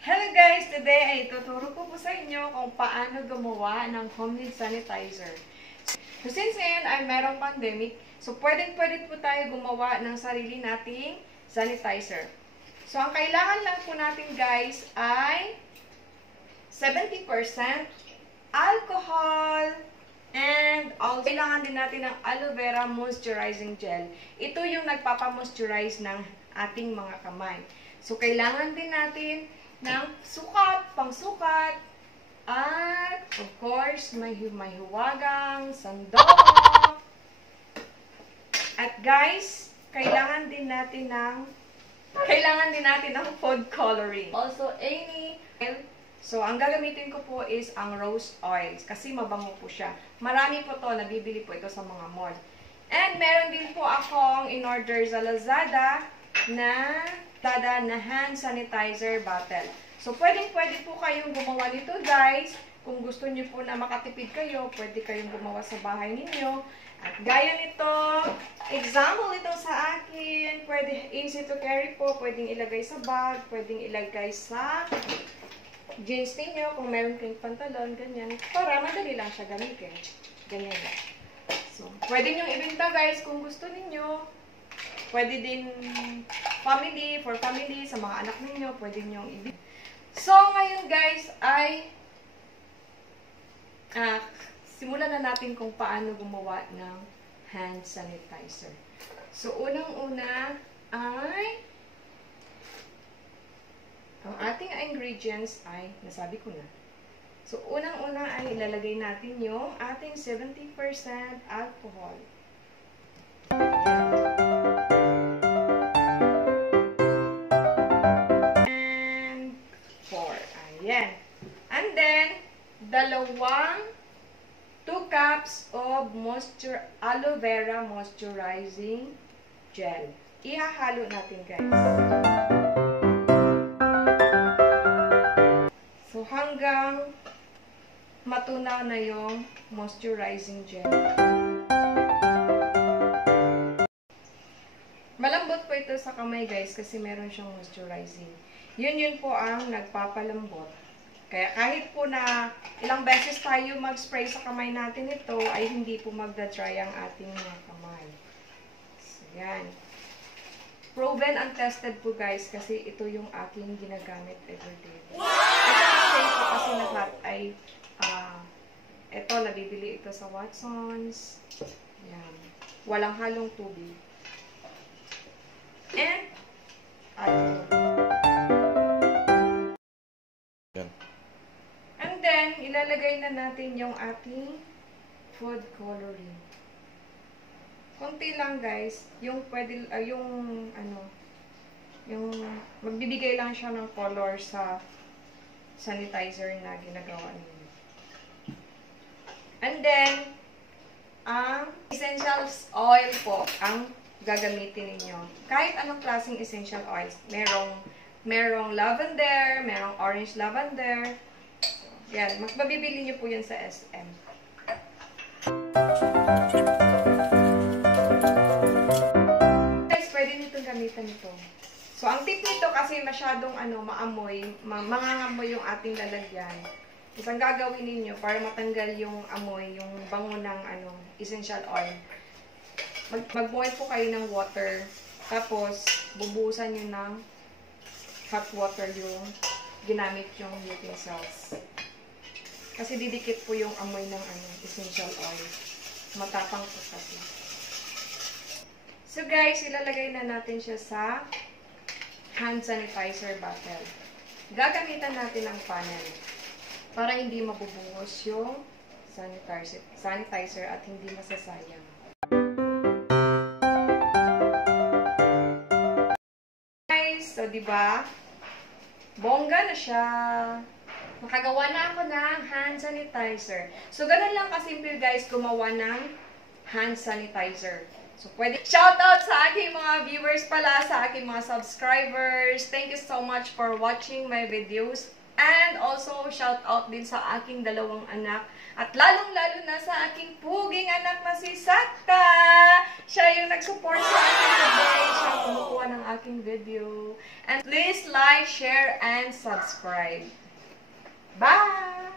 Hello guys! Today ay tuturo ko po sa inyo kung paano gumawa ng homemade sanitizer. So since ngayon ay merong pandemic, so pwedeng-pwede po tayo gumawa ng sarili nating sanitizer. So ang kailangan lang po natin guys ay 70% alcohol, and also, kailangan din natin ng aloe vera moisturizing gel. Ito yung nagpapamoisturize ng ating mga kamay. So, kailangan din natin ng sukat, pangsukat, at, of course, may hiwagang, sandok. At guys, kailangan din natin ng food coloring. Also, any so, ang gagamitin ko po is ang rose oils kasi mabango po siya. Marami po to, nabibili po ito sa mga mall. And meron din po akong in-order sa Lazada na hand sanitizer bottle. So, pwedeng-pwede po kayong gumawa nito guys. Kung gusto niyo po na makatipid kayo, pwede kayong gumawa sa bahay ninyo. At gaya nito, example ito sa akin, pwede easy to carry po, pwedeng ilagay sa bag, pwedeng ilagay sa jeans ninyo, kung meron kayong pantalon, ganyan. Para madali lang siya gamitin. Ganyan. So, pwede nyo ibenta guys kung gusto ninyo. Pwede din for family, sa mga anak ninyo, pwede nyo ibenta. So, ngayon guys ay simulan na natin kung paano gumawa ng hand sanitizer. So, unang-una ay ang ating ingredients ay, nasabi ko na. So, unang-una ay ilalagay natin yung ating 70% alcohol. And 4. Ayan. And then, 2 cups of aloe vera moisturizing gel. Ihahalo natin, guys. So, hanggang matunaw na yung moisturizing gel. Malambot po ito sa kamay guys kasi meron siyang moisturizing. Yun po ang nagpapalambot. Kaya kahit po na ilang beses tayo mag-spray sa kamay natin ito, ay hindi po magda-dry ang ating mga kamay. So, yan. Proven and tested po guys kasi ito yung aking ginagamit everyday. Wow! Ito kasi lahat ay ito, nabibili ito sa Watsons. Yan. Walang halong tubig. And and then, ilalagay na natin yung ating food coloring. Konti lang guys, yung pwede, yung magbibigay lang siya ng color sa sanitizer na ginagawa ninyo. And then, ang essentials oil po ang gagamitin ninyo. Kahit anong klaseng essential oils. Merong lavender, merong orange lavender. Yan, magbibili nyo po yan sa SM. Gamitan ito. So, ang tip nito kasi masyadong maamoy, mangangamoy yung ating lalagyan. Is ang gagawin ninyo para matanggal yung amoy, yung bango ng essential oil. Mag-boil po kayo ng water. Tapos, bubuhusan nyo ng hot water yung ginamit yung utensils. Kasi didikit po yung amoy ng essential oil. Matapang po kasi. So guys, ilalagay na natin siya sa hand sanitizer bottle. Gagamitan natin ang funnel para hindi mabubuhos yung sanitizer at hindi masasayang. Guys, so diba? Bongga na siya. Nakagawa na ako ng hand sanitizer. So ganun lang kasimple guys gumawa ng hand sanitizer. So, pwede shoutout sa aking mga viewers pala, sa aking mga subscribers. Thank you so much for watching my videos. And also, shoutout din sa aking 2 anak. At lalong-lalo na sa aking puging anak na si Sakta. Siya yung nag-support sa akin today. Shout aking video. And please like, share, and subscribe. Bye!